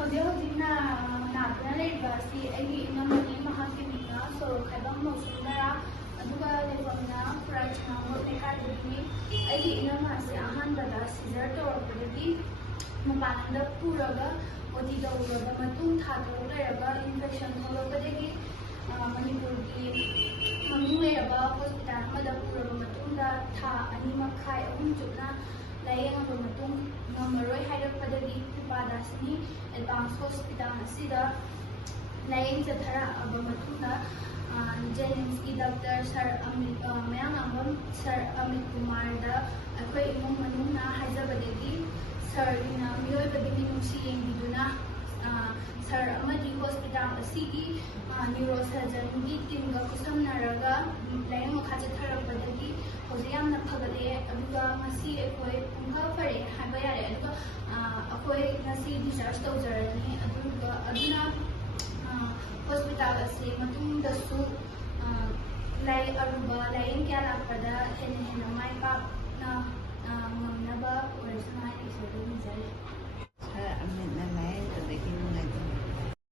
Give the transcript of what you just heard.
ꯍꯧꯖꯤꯛ ꯍꯧꯖꯤꯛꯅ ꯅꯥꯗꯨꯅ ꯂꯩꯔꯤꯕ ꯑꯁꯤ ꯑꯩꯒꯤ ꯏꯅꯝꯃꯅꯤ ꯃꯍꯥꯛꯀꯤ ꯃꯤꯡꯅ ꯁꯣꯔꯣꯛꯈꯥꯏꯕꯝ ꯃꯧꯁꯤꯟꯗꯔꯥ ꯑꯗꯨꯒ ꯂꯩꯐꯝꯅ ꯈꯨꯔꯥꯏ ꯆꯤꯉꯥꯃꯨꯛ ꯂꯩꯀꯥꯏꯗꯒꯤ ꯑꯩꯒꯤ ꯏꯅꯝꯃ ꯑꯁꯤ ꯑꯍꯥꯟꯕꯗ ꯁꯤꯖꯔ ꯇꯧꯔꯛꯄꯗꯒꯤ ꯃꯄꯥꯟꯗ ꯄꯨꯔꯒ ꯑꯣꯇꯤ ꯇꯧꯔꯕ ꯃꯇꯨꯡ ꯊꯥ 6 ꯂꯩꯔꯒ ꯏꯟꯐꯦꯛꯁꯟ ꯊꯣꯛꯂꯛꯄꯗꯒꯤ ꯃꯅꯤꯄꯨꯔꯒꯤ ꯃꯃꯤꯡ ꯂꯩꯔꯕ ꯍꯣꯁꯄꯤꯇꯥꯜ ꯑꯃꯗ ꯄꯨꯔꯕ ꯃꯇꯨꯡꯗ ꯊꯥ 2.5-3 ꯆꯨꯞꯅ ꯂꯥꯌꯦꯡꯉꯕ ꯃꯇꯨꯡ ꯉꯝꯃꯔꯣꯏ ꯍꯥꯏꯔꯛꯄꯗꯒꯤ ꯀ꯭ꯔꯤꯄꯥꯗꯥꯁꯅꯤ ꯑꯦꯗꯚꯥꯟꯁ ꯍꯣꯁꯄꯤꯇꯥꯜ ꯑꯁꯤꯗ ꯂꯥꯌꯦꯡ ꯆꯠꯊꯔꯛꯑꯕ ꯃꯇꯨꯡꯗ ꯖꯦꯅꯤꯝꯁꯀꯤ ꯗꯣꯛꯇꯔ ꯁꯔ ꯃꯌꯥꯡꯂꯥꯡꯕꯝ ꯁꯔ ꯑꯃꯤꯠ ꯀꯨꯃꯥꯔꯗ ꯑꯩꯈꯣꯏ ꯏꯃꯨꯡ ꯃꯅꯨꯡꯅ ꯍꯥꯏꯖꯕꯗꯒꯤ ꯁꯔꯅ ꯃꯤꯑꯣꯏꯕꯒꯤ ꯃꯤꯅꯨꯡꯁꯤ ꯌꯦꯡꯕꯤꯗꯨꯅ ꯁꯔ ꯑꯃꯗꯤ ꯍꯣꯁꯄꯤꯇꯥꯜ ꯑꯁꯤꯒꯤ ꯅ꯭ꯌꯨꯔꯣꯁꯔꯖꯟꯒꯤ ꯇꯤꯝꯒ ꯈꯨꯠꯁꯝꯅꯔꯒ ꯂꯥꯌꯦꯡ ꯃꯈꯥ ꯆꯠꯊꯔꯛꯄꯗꯒꯤ ꯍꯧꯖꯤꯛ ꯌꯥꯝꯅ ꯐꯒꯠꯂꯦ ꯑꯗꯨꯒ ꯉꯁꯤ ꯑꯩꯈꯣꯏ ꯄꯨꯡꯐ ꯐꯔꯦ ꯍꯥꯏꯕ ꯌꯥꯔꯦ ꯑꯗꯨꯒ ꯑꯩꯈꯣꯏ ꯉꯁꯤ ꯗꯤꯁꯆꯥꯔꯖ ꯇꯧꯖꯔꯅꯤ ꯑꯗꯨꯅ ꯍꯣꯁꯄꯤꯇꯥꯜ ꯑꯁꯤ ꯃꯇꯨꯡꯗꯁꯨ ꯑꯔꯨꯕ ꯂꯥꯌꯦꯡ ꯀꯌꯥ ꯂꯥꯛꯄꯗ ꯍꯦꯟꯅ ꯃꯥꯏ ꯄꯥꯛꯅ ꯉꯝꯅꯕ ꯑꯣꯏꯔꯁꯅꯨ ꯍꯥꯏꯅ